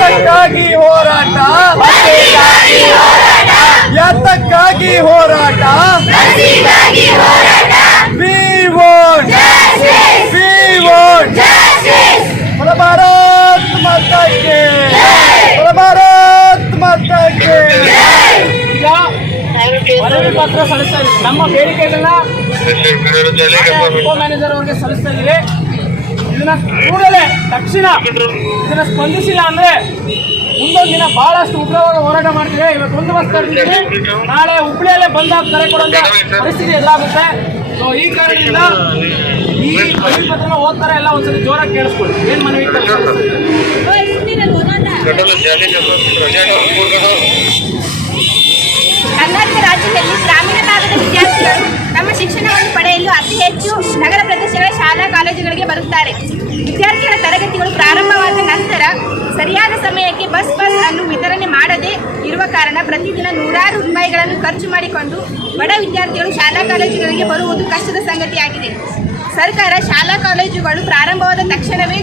ಎತ್ತಕ್ಕಾಗಿ ಹೋರಾಟ. ಎತ್ತಕ್ಕಾಗಿ ಹೋರಾಟ. ವೋಟ್ ಭಾರತ್ ಸಲ್ಲಿಸ್ತಾ ಇದೆ ನಮ್ಮ ಬೇಡಿಕೆಗಳನ್ನ ಉಪ ಮ್ಯಾನೇಜರ್ ಅವರಿಗೆ ಸಲ್ಲಿಸ್ತಾ ಇದ್ದೀವಿ ಇದನ್ನ ಕೂಡಲೇ ತಕ್ಷಣ ಇದನ್ನ ಸ್ಪಂದಿಸಿಲ್ಲ ಅಂದ್ರೆ ಮುಂದೊಂದು ದಿನ ಬಹಳಷ್ಟು ಉಗ್ರವಾದ ಹೋರಾಟ ಮಾಡ್ತೀವಿ. ಇವತ್ತು ಒಂದು ಬಸ್ ತರ್ತೀವಿ ನಾಳೆ ಹುಬ್ಳಿಯಲ್ಲೇ ಬಂದ್ ಕರೆ ಕೊಡುವಂತ ಪರಿಸ್ಥಿತಿ ಎಲ್ಲಾಗುತ್ತೆ ಸೊ ಈ ಕಾರಣದಿಂದ ಈ ಕವಿ ಪತ್ರ ಓದ್ತಾರೆ ಎಲ್ಲ ಒಂದ್ಸರಿ ಜೋರಾಗಿ ಕೇಳಿಸ್ಕೊಳ್ಳಿ. ಏನ್ ಮನವಿ? ಕರ್ನಾಟಕ ರಾಜ್ಯದಲ್ಲಿ ಗ್ರಾಮೀಣ ಭಾಗದ ವಿದ್ಯಾರ್ಥಿಗಳು ತಮ್ಮ ಶಿಕ್ಷಣವನ್ನು ಪಡೆಯಲು ಅತಿ ಹೆಚ್ಚು ನಗರ ಪ್ರದೇಶಗಳ ಶಾಲಾ ಕಾಲೇಜುಗಳಿಗೆ ಬರುತ್ತಾರೆ. ವಿದ್ಯಾರ್ಥಿಗಳ ತರಗತಿಗಳು ಪ್ರಾರಂಭವಾದ ನಂತರ ಸರಿಯಾದ ಸಮಯಕ್ಕೆ ಬಸ್ ಪಾಸ್ ಅನ್ನು ವಿತರಣೆ ಮಾಡದೇ ಇರುವ ಕಾರಣ ಪ್ರತಿದಿನ ನೂರಾರು ರೂಪಾಯಿಗಳನ್ನು ಖರ್ಚು ಮಾಡಿಕೊಂಡು ಬಡ ವಿದ್ಯಾರ್ಥಿಗಳು ಶಾಲಾ ಕಾಲೇಜುಗಳಿಗೆ ಬರುವುದು ಕಷ್ಟದ ಸಂಗತಿಯಾಗಿದೆ. ಸರ್ಕಾರ ಶಾಲಾ ಕಾಲೇಜುಗಳು ಪ್ರಾರಂಭವಾದ ತಕ್ಷಣವೇ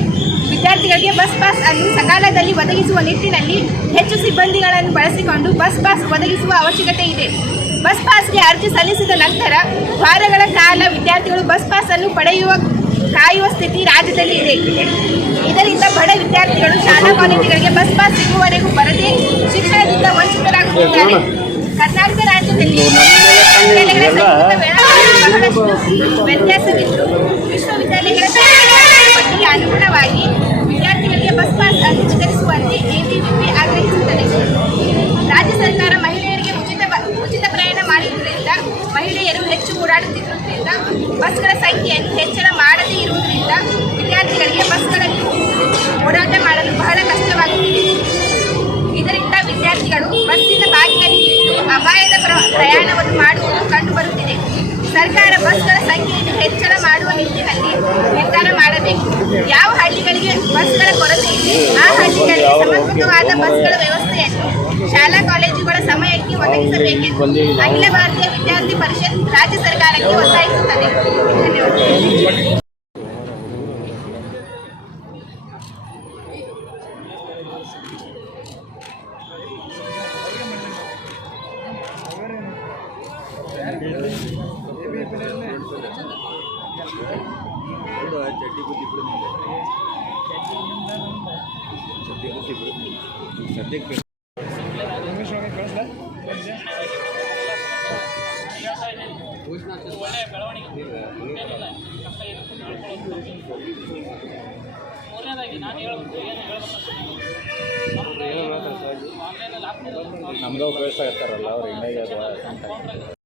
ವಿದ್ಯಾರ್ಥಿಗಳಿಗೆ ಬಸ್ ಪಾಸ್ ಅನ್ನು ಸಕಾಲದಲ್ಲಿ ಒದಗಿಸುವ ನಿಟ್ಟಿನಲ್ಲಿ ಹೆಚ್ಚು ಸಿಬ್ಬಂದಿಗಳನ್ನು ಬಳಸಿಕೊಂಡು ಬಸ್ ಪಾಸ್ ಒದಗಿಸುವ ಅವಶ್ಯಕತೆ ಇದೆ. ಬಸ್ ಪಾಸ್ಗೆ ಅರ್ಜಿ ಸಲ್ಲಿಸಿದ ನಂತರ ವಾರಗಳ ಕಾಲ ವಿದ್ಯಾರ್ಥಿಗಳು ಬಸ್ ಪಾಸ್ ಅನ್ನು ಪಡೆಯುವ ಕಾಯುವ ಸ್ಥಿತಿ ರಾಜ್ಯದಲ್ಲಿ ಇದೆ. ಇದರಿಂದ ಬಡ ವಿದ್ಯಾರ್ಥಿಗಳು ಶಾಲಾ ಕಾಲೇಜುಗಳಿಗೆ ಬಸ್ ಪಾಸ್ ಸಿಗುವವರೆಗೂ ಬರದೇ ಶಿಕ್ಷಣದಿಂದ ವಂಚಿತರಾಗುತ್ತಿದ್ದಾರೆ ಕರ್ನಾಟಕ ರಾಜ್ಯದಲ್ಲಿ ವಿಶ್ವವಿದ್ಯಾಲಯಗಳ ಮಹಿಳೆಯರು ಹೆಚ್ಚು ಓಡಾಡುತ್ತಿರುವುದರಿಂದ ಬಸ್ಗಳ ಸಂಖ್ಯೆಯನ್ನು ಹೆಚ್ಚಳ ಮಾಡದೇ ಇರುವುದರಿಂದ ವಿದ್ಯಾರ್ಥಿಗಳಿಗೆ ಬಸ್ಗಳಲ್ಲಿ ಓಡಾಟ ಮಾಡಲು ಬಹಳ ಕಷ್ಟವಾಗುತ್ತಿದೆ. ಇದರಿಂದ ವಿದ್ಯಾರ್ಥಿಗಳು ಬಸ್ಸಿನ ಬಾಗಿಲಲ್ಲಿ ನಿಂತು ಅಪಾಯದ ಪ್ರ- ಪ್ರಯಾಣವನ್ನು ಮಾಡುವುದು ಕಂಡುಬರುತ್ತಿದೆ. ಸರ್ಕಾರ ಬಸ್ಗಳ ಸಂಖ್ಯೆಯನ್ನು ಹೆಚ್ಚಳ ಮಾಡುವ ನಿಟ್ಟಿನಲ್ಲಿ ನಿರ್ಧಾರ ಮಾಡಬೇಕು. ಯಾವ ಹಳ್ಳಿಗಳಿಗೆ ಬಸ್ಗಳ ಕೊರತೆ ಇದೆ, ಆ ಹಳ್ಳಿಗಳಿಗೆ ಸಮರ್ಪಕವಾದ ಬಸ್ಗಳ ವ್ಯವಸ್ಥೆಯನ್ನು ಶಾಲಾ ಕಾಲೇಜುಗಳ ಸಮಯಕ್ಕೆ ಒದಗಿಸಬೇಕೆಂದು ಅಖಿಲ ಭಾರತೀಯ ವಿದ್ಯಾರ್ಥಿ ಪರಿಷತ್ ರಾಜ್ಯ ಸರ್ಕಾರಕ್ಕೆ ಒತ್ತಾಯಿಸುತ್ತದೆ ಧನ್ಯವಾದ ನಮ್ಗೆ ಉಪಯೋಗಿಸ್ತಾ ಇರ್ತಾರಲ್ಲ ಅವ್ರು ಹಿಂಗಾಗಿ